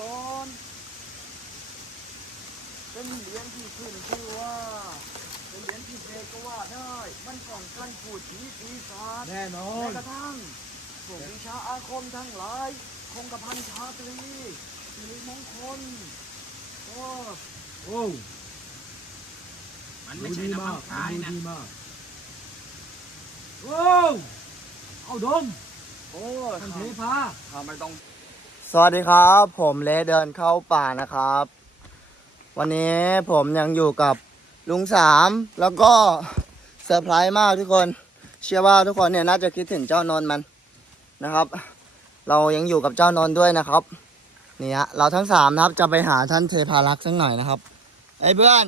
ก่อน เป็นเหรียญที่ขึ้นชื่อว่า เป็นเหรียญที่เบก็ว่าได้ มันป้องกันผูดผีปีศาจแน่นอแม้น กระทั่งพวกวิชาอาคมทั้งหลาย คงกระพันชาตรีสิริมงคลโอ้โอ้มันไม่ใช่น้ำมันพรายดูนะ ดีมากโอ้เอาดมโอ้ท่านเทพาทำไม่ต้อง สวัสดีครับ ผมเลเดินเข้าป่านะครับ วันนี้ผมยังอยู่กับลุงสามแล้วก็เซอร์ไพรส์มากทุกคน เชื่อว่าทุกคนเนี่ยน่าจะคิดถึงเจ้านนท์มันนะครับ เรายังอยู่กับเจ้านนท์ด้วยนะครับนี่ฮะเราทั้งสามนะครับจะไปหาท่านเทพารักษ์สักหน่อยนะครับไอ้เพื่อน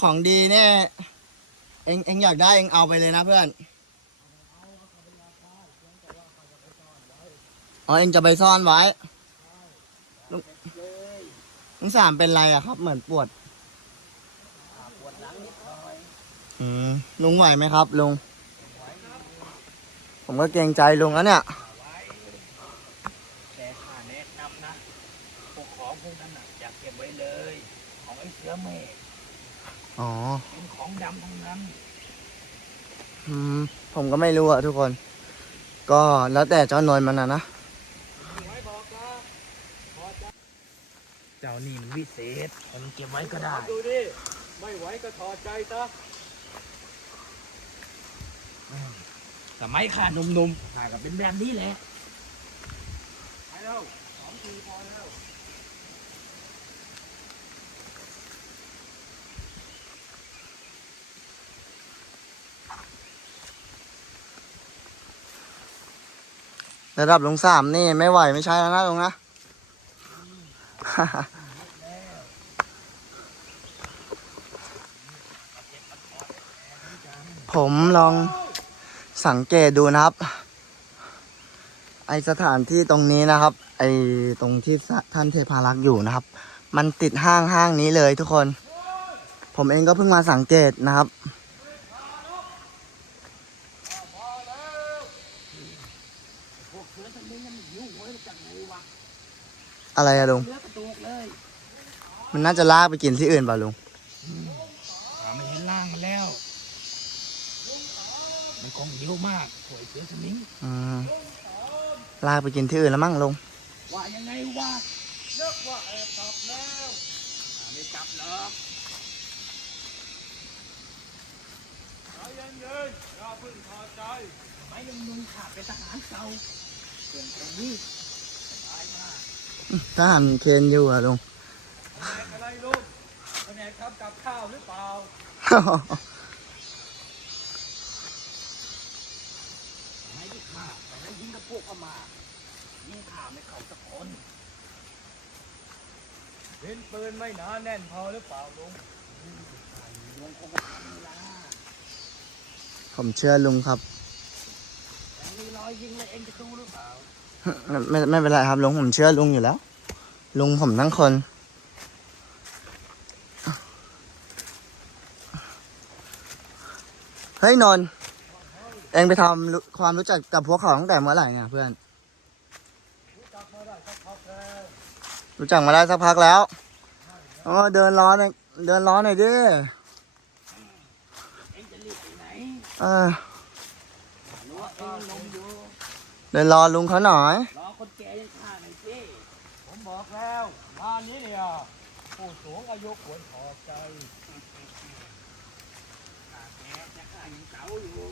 ของดีเนี่ยเอ็งเอ็งอยากได้เอ็งเอาไปเลยนะเพื่อน อ๋อเองจะไปซ่อนไว้ลุงลุงสามเป็นไรอะครับ เหมือนปวด ปวดหลังนิดหน่อยอืมลุงไหวไหมครับลุง ผมก็เกรงใจลุงแล้วเนี่ยไว้แต่ข้าแนะนำนะพวกของพวกนั้นน่ะอย่าเก็บไว้เลย ของไอ้เสือเมฆอ๋อ เป็นของดำทั้งนั้น อืมผมก็ไม่รู้อะทุกคน ก็แล้วแต่เจ้านนท์มันนะนะ เจ้านี่มัน วิเศษมันเก็บไว้ก็ได้ ดูดิ ไม่ไหวก็ถอดใจซะสมัยข้าหนุ่มๆข้าก็เป็นแบบนี้แหละไปแล้วสองทีพอแล้วระดับลุงสามนี่ไม่ไหวไม่ใช่แล้วนะลุงนะ ผมลองสังเกตดูนะครับ ไอสถานที่ตรงนี้นะครับ ไอตรงที่ท่านเทพารักษ์อยู่นะครับ มันติดห้างห้างนี้เลยทุกคน ผมเองก็เพิ่งมาสังเกตนะครับ อะไรอะลุงมันน่าจะลากไปกินที่อื่นเปล่าลุง ข้าไม่เห็นร่างมันแล้ว มันคงหิวมากสวยเสือสมิงอืมลากไปกินที่อื่นแล้วมั้งลุงว่ายังไงวะนึกว่าแอบกลับแล้วข้าไม่กลับหรอกใจเย็นๆอย่าเพิ่งถอดใจสมัยหนุ่มๆข้าเป็นทหารเก่าเรื่องตรงนี้สบายมากถ้าหันเคนอยู่อะลุงแผนกอะไรลุงแผนกทำกับข้าวหรือเปล่า สมัยที่ข้าไปนั้น ยิงกับพวกพม่ายิงข้าไม่เข้าสักคนเห็นปืนไม่หนาแน่นพอหรือเปล่าลุงดวงคงกระทำเวลาผมเชื่อลุงครับ แต่มีรอยยิงเลยเองจะดูหรือเปล่าไม่ไม่เป็นไรครับลุงผมเชื่อลุงอยู่แล้ว ลุงผมทั้งคน เฮ้ยนนท์ เองไปทำรู้ความรู้จักกับพวกเขาตั้งแต่เมื่อไหร่เนี่ยเพื่อน รู้จักมาได้สักพักแล้วโอ๋อเดินร้อนอยเดินร้อนหน่อยดิเองจะรีบไปไหนเออรู้ว่าเองลงอยู่เดินรอลุงเขาหน่อย รอคนแก่ยังข้าหน่อยสิผมบอกแล้วงานนี้เนี่ยผู้สูงอายุควรถอดใจข้าแก่แต่ข้ายังเก่าอยู่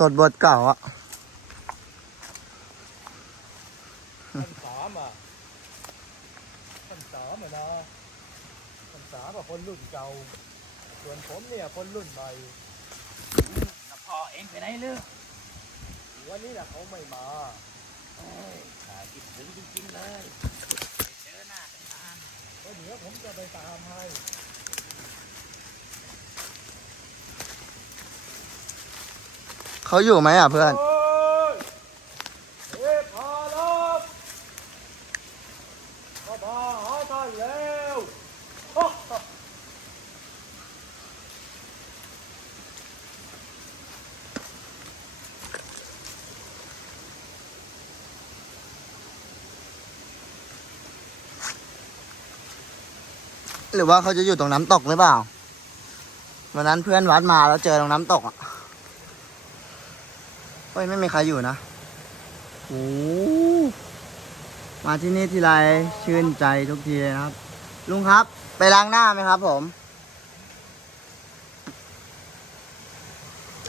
สดบทเก่าอะท่านสามอะท่านสามอะนะท่านสามอะคนรุ่นเก่า ส่วนผมเนี่ยคนรุ่นใหม่แล้วพ่อเองไปไหนเลือวันนี้น่ะเขาไม่มาโอ้ยข้าคิดถึงจริงๆเลยไปเจอหน้ากันนานก็เดี๋ยวผมจะไปตามให้ เขาอยู่ไหมอะเพื่อน หรือว่าเขาจะอยู่ตรงน้ำตกหรือเปล่าวันนั้นเพื่อนวัดมาแล้วเจอตรงน้ำตกอะ เฮ้ยไม่มีใครอยู่นะโอ้มาที่นี่ทีไรชื่นใจทุกทีเลยนะครับ ลุงครับ ไปล้างหน้าไหมครับ ผม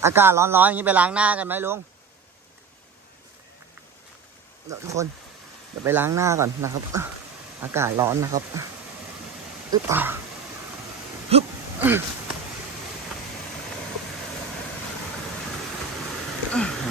อากาศร้อนๆอย่างนี้ไปล้างหน้ากันไหมลุงเดี๋ยวทุกคนเดี๋ยวไปล้างหน้าก่อนนะครับ อากาศร้อนนะครับอึ๊บอะฮึบลู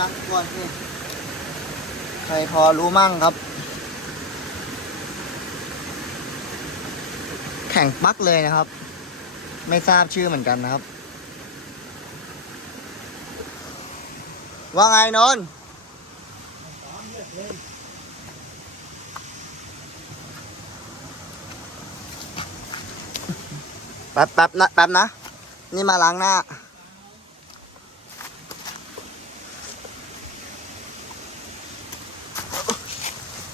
นะทุกคนนี่ใครพอรู้มั่งครับ แข่งปักเลยนะครับ ไม่ทราบชื่อเหมือนกันนะครับ ว่าไงนนท์แป๊บแป๊บนะแป๊บนะ นี่มาล้างหน้า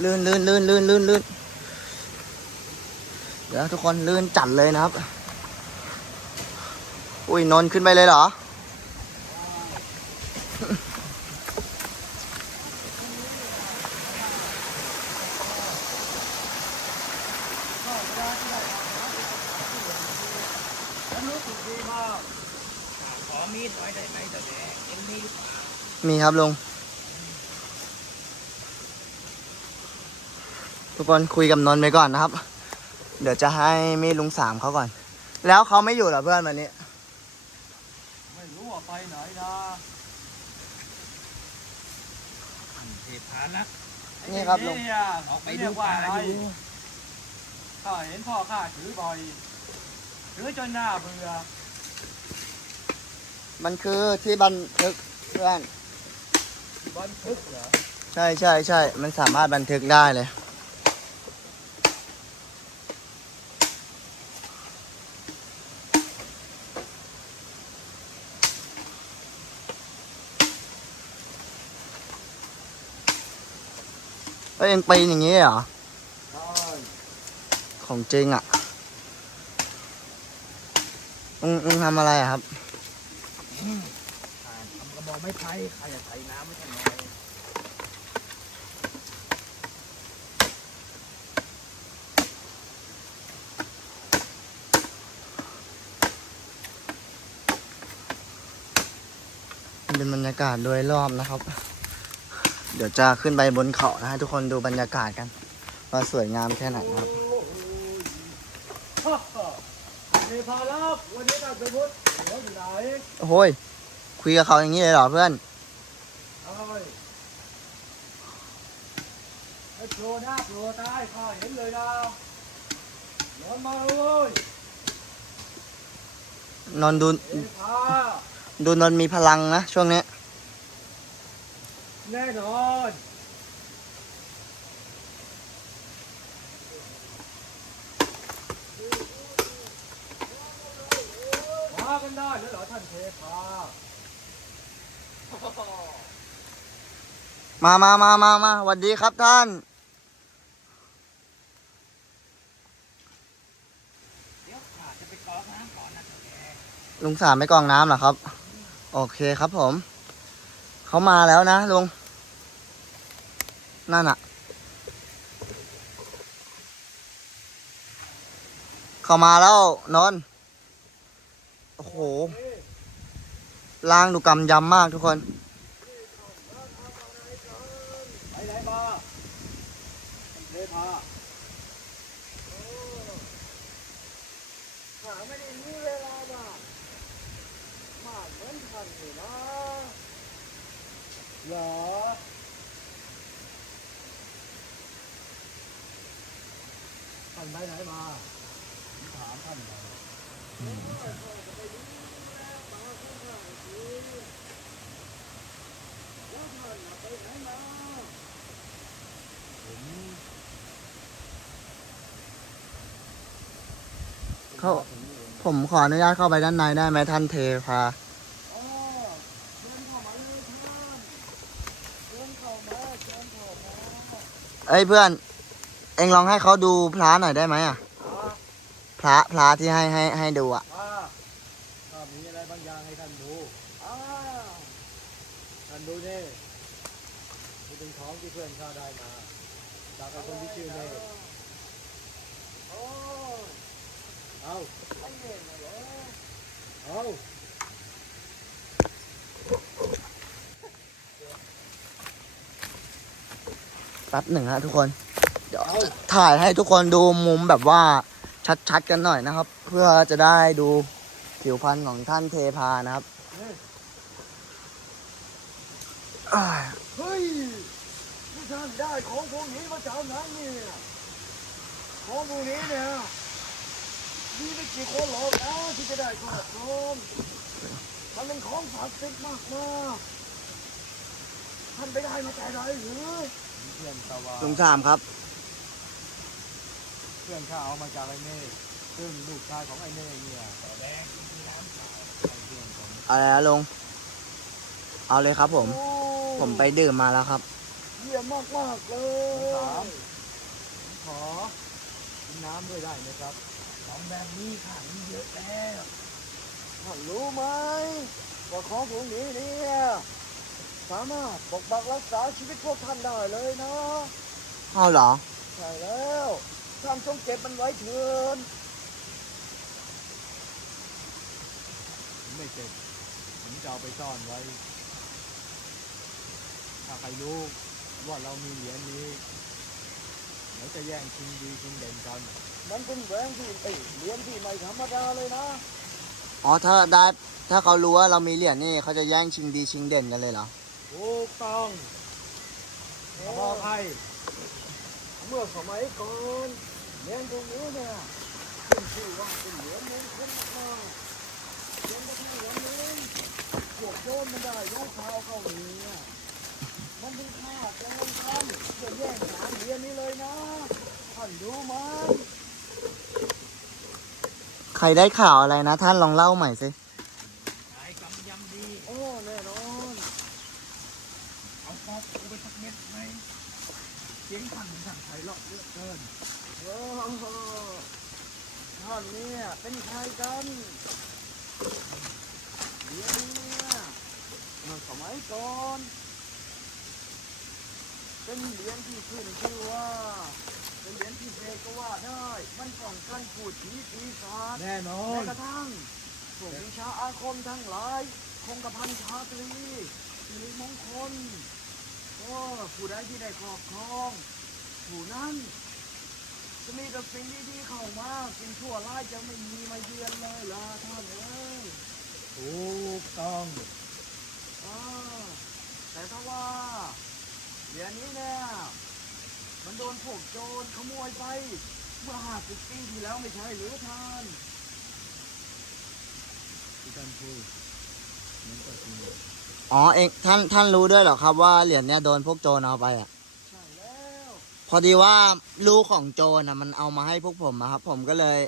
ลื่นลื่นลื่นลื่นลื่นลื่นเดี๋ยวทุกคนลื่นจัดเลยนะครับ อุ้ยนนขึ้นไปเลยเหรอฉันรู้สึกดีมากขอมีดหน่อยได้ไหมแต่แม่เอ็มมีหรือเปล่า มีครับลุง ทุกคนคุยกับนนท์ไปก่อนนะครับ เดี๋ยวจะให้มีดลุงสามเขาก่อน แล้วเขาไม่อยู่เหรอเพื่อนวันนี้ ไม่รู้ว่าไปไหนนะท่านเทพารักษ์นี่ครับลุงเนี่ยออกไปเรีดูยกว่าป่าอะไรอยู่ข้าเห็นพ่อข้าถือบ่อยถือจนหน้าเบื่อมันคือที่บันทึกเพื่อน บันทึกเหรอ ใช่ใช่ใช่ มันสามารถบันทึกได้เลย เอ้ยเอ็งปีนอย่างนี้เหรอ ของจริงอะมึงมึงทำอะไรอะครับ ทำกระบอกไม้ไผ่ข้าจะใส่น้ำไม่ใช่น้อยเป็นบรรยากาศโดยรอบนะครับ เดี๋ยวจะขึ้นไปบนเขานะให้ทุกคนดูบรรยากาศกันว่าสวยงามแค่ไหนนะครับฮ่าฮ่าเทพาลักษ์วันนี้นายสมุทรเหลืออยู่ไหนโอ้โหยคุยกับเขาอย่างนี้เลยเหรอเพื่อนเอ้ยไอ้โผล่หน้าโผล่ตาให้ข้าเห็นเลยนะเดินมาเลยนอนดูเทพา ดูนอนมีพลังนะช่วงนี้ แน่นอนมากันได้แล้วเหรอท่านเทพามามามามามาสวัสดีครับท่าน เดี๋ยวข้าจะไปกรอกน้ำก่อนนะแต่แม่ลุงสามไม่กรองน้ำเหรอครับ โอเคครับผม เขามาแล้วนะลุง นั่นอะเขามาแล้วนอน โอ้โหล้างดูกำยำมากทุกคน ไปไหนมาเทพาไม่ได้มีเวลามากมากเหมือนท่านเลยนะเหรอ ท่านไปไหนมาถามท่านหน่อยเขาผมขออนุญาตเข้าไปด้านในได้ไหมท่านเทพา อ๋อเชิญเข้ามาเลยท่านเชิญเข้ามาเชิญเข้ามา เอ้ยเพื่อน เอ็งลองให้เขาดูพระหน่อยได้ไหมอะ พระพระที่ให้ให้ให้ดูอะอ่ามีอะไรบางอย่างให้ท่านดูอ่าท่านดูนี่นี่เป็นของที่เพื่อนข้าได้มา จากไอ้คนที่ชื่อเน่โอ้เอาเอา ป๊บหนึ่งฮะทุกคนเดี๋ยวถ่ายให้ทุกคนดูมุมแบบว่าชัดๆกันหน่อยนะครับ เพื่อจะได้ดูผิวพรรณของท่านเทพานะครับเฮ้ยนี่ท่านได้ของพวกนี้มาจากไหนเนี่ยของพวกนี้เนี่ยมีไม่กี่คนหรอกนะที่จะได้ครอบครองมันเป็นของศักดิ์สิทธิ์มากมากๆท่านไปได้มาแต่ไหนหรือ เพื่อนข้าว่าลุงสามครับ เพื่อนข้าเอามาจากไอ้เน่ซึ่งลูกชายของไอ้เน่เนี่ยต่อแดงมีน้ำขาวไอ้เพื่อนของอะไรนะลุง เอาเลยครับผมโอ้ผมไปดื่มมาแล้วครับ เยี่ยมมากมากๆเลยสามขอกินน้ำด้วยได้ไหมครับของแบบนี้ค่ะมีเยอะแล้วท่านรู้ไหมว่าของพวกนี้เนี่ย สามารถปกปักรักษาชีวิตพวกท่านได้เลยนะ เอาเหรอ ใช่แล้วท่านจงเก็บมันไว้เถินผมไม่เก็บผมจะเอาไปซ่อนไว้ ถ้าใครรู้ว่าเรามีเหรียญนี้เดี๋ยวจะแย่งชิงดีชิงเด่นกันมันเป็นแหวนที่เอ้ยเหรียญที่ไม่ธรรมดาเลยนะ อ๋อ ถ้าได้ ถ้าเขารู้ว่าเรามีเหรียญนี่ เขาจะแย่งชิงดีชิงเด่นกันเลยเหรอ ถูกต้องขอบอกให้เมื่อสมัยก่อนเหรียญตรงนี้เนี่ยขึ้นชื่อว่าเป็นเหรียญมงคลมากๆจนกระทั่งวันนี้พวกโจรมันได้รู้ข่าวเข้าเนี่ยมันมีฆ่ากันกันเพื่อแย่งหาเหรียญนี้เลยนะท่านรู้ไหมใครได้ข่าวอะไรนะ ท่านลองเล่าใหม่สิ นายกำยำดี โอ้แน่นอน เอาปอกกูไปสักเม็ดไหมเสียงท่านของท่านไพเราะเหลือกเกิน โอ้ท่านเนี่ยเป็นใครกันเหรียญเนี่ยเมื่อสมัยก่อน เป็นเหรียญที่ขึ้นชื่อว่า เป็นเหรียญที่เศษก็ว่าได้ มันป้องกันผู้ผีปีศาจแน่นอแม้น กระทั่งพวกวิชาอาคมทั้งหลาย คงกระพันชาตรีสิริมงคลก็ผู้ใดที่ได้ครอบครอง ผู้นั้น จะมีแต่สิ่งดีๆเข้ามาสิ่งชั่วร้ายจะไม่มีมาเยือนเลยล่ะท่านเอ้ย ถูกต้องอ่าแต่ถ้าว่าเหรียญนี้เนี่ยมันโดนพวกโจรขโมยไป เมื่อห้าสิบปีที่แล้วไม่ใช่หรือท่านที่ท่านพูดมันก็จริงอ๋อเองท่านท่านรู้ด้วยเหรอครับว่าเหรียญเนี้ยโดนพวกโจรเอาไปอะ ใช่แล้วพอดีว่าลูกของโจรนะมันเอามาให้พวกผมอะครับ ผมก็เลย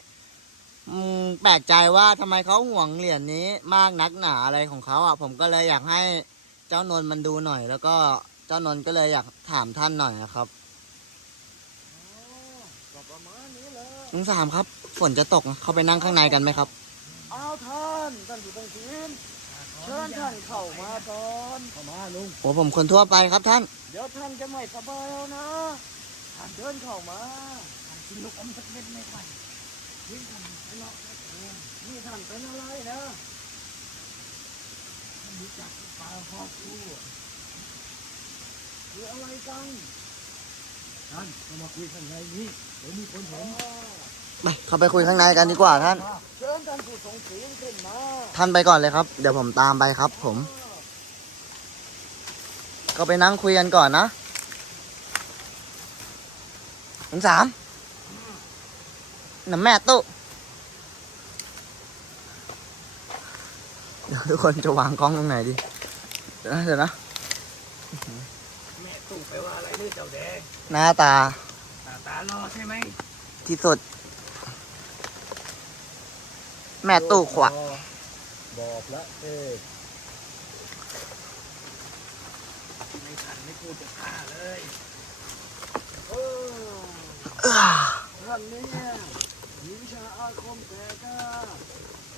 อืมแปลกใจว่าทำไมเขาห่วงเหรียญนี้มากนักหนาอะไรของเขาอะ ผมก็เลยอยากให้เจ้านนท์มันดูหน่อย แล้วก็เจ้านนท์ก็เลยอยากถามท่านหน่อยอะครับ อ๋อก็ประมาณนี้แห ละลุงสามครับ ฝนจะตกนะเข้าไปนั่งข้างในกันไหมครับ เอาท่านท่านผู้ต้องศีลเชิญท่านเข้ามาก่อนเข้ามาลุงโอ้ผมคนทั่วไปครับท่าน เดี๋ยวท่านจะไม่สบายแล้วนะท่านเดินเข้ามาท่านกินลูกอมสักเม็ดไม่ไหวเสียงท่านไพเราะเหลือเกินนี่ท่านเป็นอะไรนะท่านรู้จักหรือเปล่าครอบครัวคืออะไรกันท่านเรามาคุยข้างในนี้เดี๋ยวมีคนเห็น ไปเข้าไปคุยข้างในกันดีกว่าท่านท่านไปก่อนเลยครับ เดี๋ยวผมตามไปครับ ผม ก็ไปนั่งคุยกันก่อนนะหนึ่งสามหนึ่งแม่ตู้เดี๋ยวทุกคนจะวางกล้องตรงไหนดี เดี๋ยวนะเดี๋ยวนะแม่ตู่ไปว่าอะไรเรื่องเจ้าแดงหน้าตาหน้าตารอใช่ไหมที่สุด แม่ตู้ขวะบอกแล้วเอ๊ไม่ทันไม่พูดจะฆ่าเลยเออท่านเนี่ยมีวิชาอาคมแต่ก้า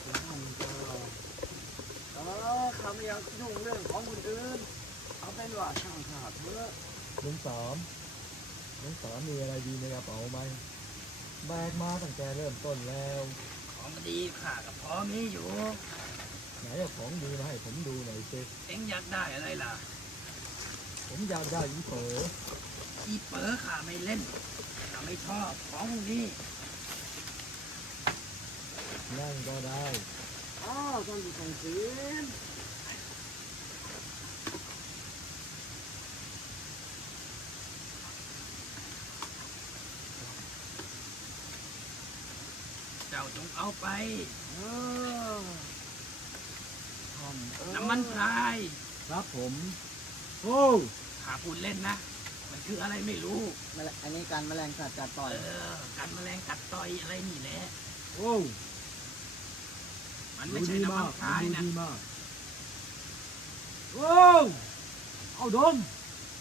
ท่านก็เออข้าไม่อยากยุ่งเรื่องของคนอื่น เอาเป็นว่าช่างข้าเถอะลุงสามลุงสามมีอะไรดีในกระเป๋าไหมแบกมาตั้งแต่เริ่มต้นแล้ว ของดีข้ากับพอมีอยู่ไหนเอาของดีมาให้ผมดูหน่อยสิเอ็งอยากได้อะไรล่ะผมอยากได้ยี่เป๋ออีเป๋อข้าไม่เล่นข้าไม่ชอบของพวกนี้นั่นก็ได้ อ้าวท่านผู้ทร งศีลเจ้าจงเอาไปเออท่านเอ้ยน้ำมันพราย ครับผม โอ้ข้าพูดเล่นนะ มันคืออะไรไม่รู้ อันนี้การแมลงสัตว์กัดต่อยเออกันแมลงกัดต่อยอะไรนี่แหละ โอ้ มันไม่ใช่น้ำมันพรายดูนะดีมากโอ้เอาดม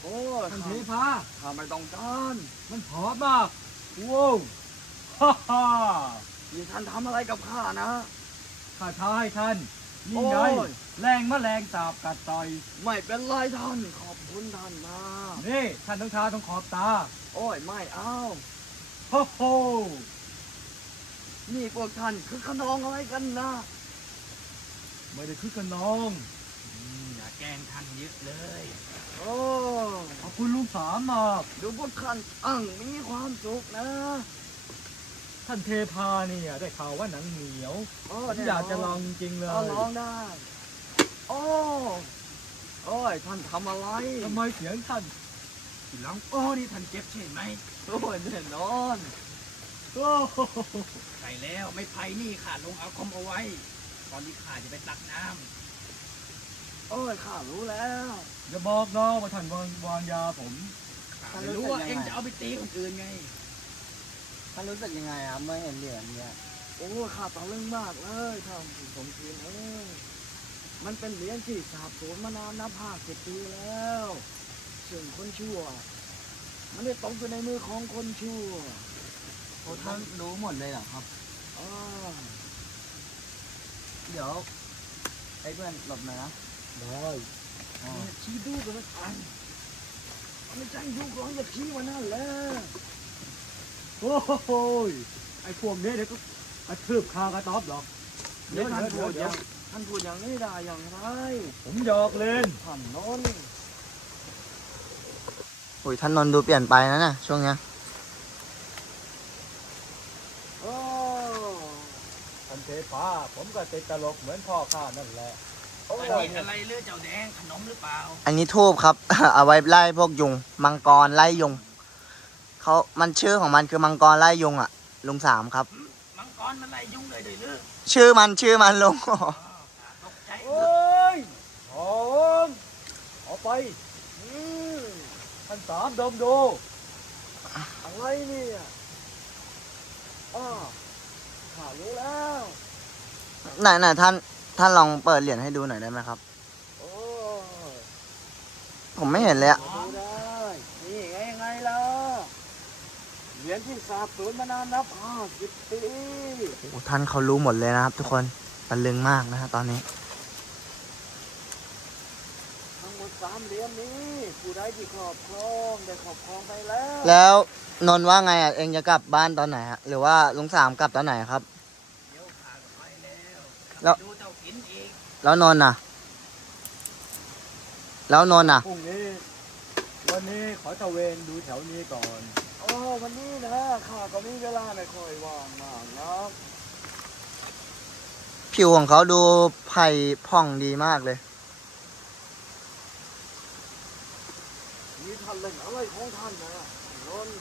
โอ้ท่านข้าเทพาข้าไม่ต้องการ มันหอมมากโว้วฮ่าฮ่า นี่ท่านทำอะไรกับข้านะ ข้าท้าให้ท่านนี่ไงโอ้ย แรงแมลงสาบกัดต่อยไม่เป็นไรท่าน ขอบคุณท่านมากนี่ท่านต้องทาต้องขอบตาโอ้ยไม่เอาโอ้โหนี่พวกท่านคือขนองอะไรกันนะไม่ได้คึกขนองอืมอย่าแกล้งท่านเยอะเลย โอ้ขอบคุณลุงสามมากดูพวกท่านอังมีความสุขนะ ท่านเทพาเนี่ยได้ข่าวว่าหนังเหนียวโอ้ผมอยากจะลองจริงๆเลยเอาลองได้ โอ้โอ้ยท่านทำอะไรทำไมเสียงท่านที่ร้องโอ้นี่ท่านเจ็บใช่ไหมโอ้ยแน่นอนโอ้โหใช่แล้วไม่ไผ่นี่ขาลงเอาคมเอาไว้ ตอนที่ข้าจะไปตักน้โอ้ยข้ารู้แล้วอย่าบอกนะว่าท่านวางวางยาผมำข้าไม่รู้ว่าเอ็งจะเอาไปตีคนอื่นไง ท่านรู้สึกยังไงครับเมื่อเห็นเหรียญเนี่ยโอ้ยข้าตะลึงมากเลยท่านผู้ชมทีมเอ้ยมันเป็นเหรียญที่สาบสูญมานานนับห้าสิบปีแล้วซึ่งคนชั่ว มันได้ตกอยู่ในมือของคนชั่วโอ้ท่านรู้หมดเลยเหรอครับอ้าวเดี๋ยวไอ้เพื่อนหลบหน่อยนะได้เนี่ยชี้ดูกันแล้วกันไม่ใช่ดูก่อนจะชี้วันนั้นแหละ โอ้โหยไอ้พวกนี้เดี๋ยวก็กระทืบคากระต๊อบหรอกเดี๋ยวท่านเดี๋พูยวดอเดี๋ยย่าวงท่านพูดอย่างนี้ได้อย่างไรผมหยอกเล่นท่านโน้นโอ้ยท่านนนท์ดูเปลี่ยนไปนะเนี่ยช่วงเนี้ยโอ้ท่านเทพาผมก็ติดตลกเหมือนพ่อข้านั่นแหละโอ้อันยนี้อะไรเลือดเจ้าแดงขนมหรือเปล่า อันนี้ทูบครับ เอาไว้ไล่พวกยุง มังกรไล่ยุง เขามันชื่อของมันคือมังกรไล่ยุงอะ ลุงสามครับ มังกรมันไล่ยุ่งเลยด้วยเลือดชื่อมันชื่อมันลุงอ๋อตกใจหมโอ้ดยหอมเอาไปอืมท่านสามดมดูอะไรเนี่ยอ้าวข้ารู้แล้วไหนไหนท่านท่านลองเปิดเหรียญให้ดูหน่อยได้ไหมครับ โอ้ยผมไม่เห็นเลยอะดูได้นี่ไงไงล่ะ เหรียญที่สาบสูญมานานนับห้าสิบปีโอ้ท่านเขารู้หมดเลยนะครับ ทุกคนตะลึงมากนะฮะตอนนี้ ทั้งหมดสามเหรียญนี้ผู้ใดที่ครอบครองได้ครอบครองไปแล้วแล้วนนท์ว่าไงอะเองจะกลับบ้านตอนไหนฮะหรือว่าลุงสามกลับตอนไหนครับ เดี๋ยวข้าก็ไปแล้วแล้ว ดูเจ้ากินอีกแล้วนนท์น่ะ แล้วนนท์น่ะ พรุ่งนี้ วันนี้ขอตะเวนดูแถวนี้ก่อน โอ้วันนี้นะข้าก็มีเวลาไม่ค่อยว่างมากนะผิวของเขาดูไผ่ผ่องดีมากเลยมีท่านเล่นอะไรของท่านนะนนท์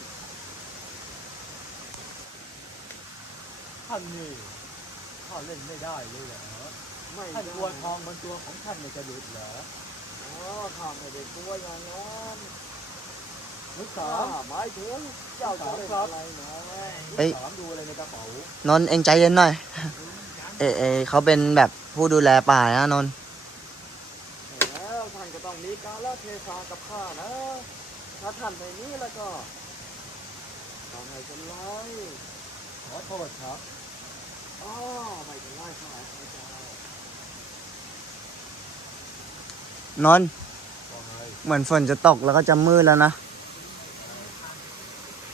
ท่านนี่ข้าเล่นไม่ได้เลยเหรอโไม่ท่านได้กลัวทองบนตัวของท่านเนี่ยจะหลุดเหรอ อ๋อข้าไม่ได้กลัวอย่างนั้น ลูกข้าสามหมายถึงเจ้าจะเล่นอะไรนะเอ้ย ลูกสามดูอะไรในกระเป๋านนท์เองใจเย็นหน่อย เอเอเขาเป็นแบบผู้ดูแลป่านะนนท์แล้วท่านก็ต้องมีการละเทศะกับข้านะ ถ้าท่านไม่นี้แล้วก็ต้องไม่เป็นไรขอโทษครับอ๋อไม่เป็นไรข้าพระเจ้านนท์ว่าไงเหมือนฝนจะตกแล้วก็จะมืดแล้วนะ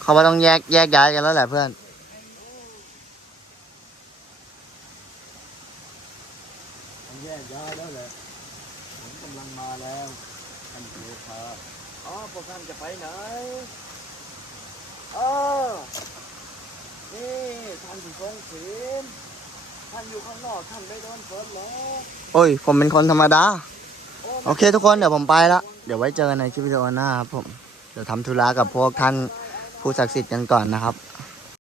เขาว่าต้องแยกแยกย้ายกันแล้วแหละเพื่อนต้องแยกย้ายแล้วแหละผมกำลังมาแล้วท่านเทพาอ๋อพวกท่านจะไปไหนเออนี่ท่านที่ทรงศีลท่านอยู่ข้างนอกท่านไม่โดนฝนเหรอโอ้ย ผมเป็นคนธรรมดาโอ้โอเคทุกคนเดี๋ยวผมไปละ เดี๋ยวไว้เจอกันในคลิปวิดีโอหน้าครับผม เดี๋ยวทำธุระกับพวกท่าน ครูศักดิ์สิทธิ์กันก่อนนะครับ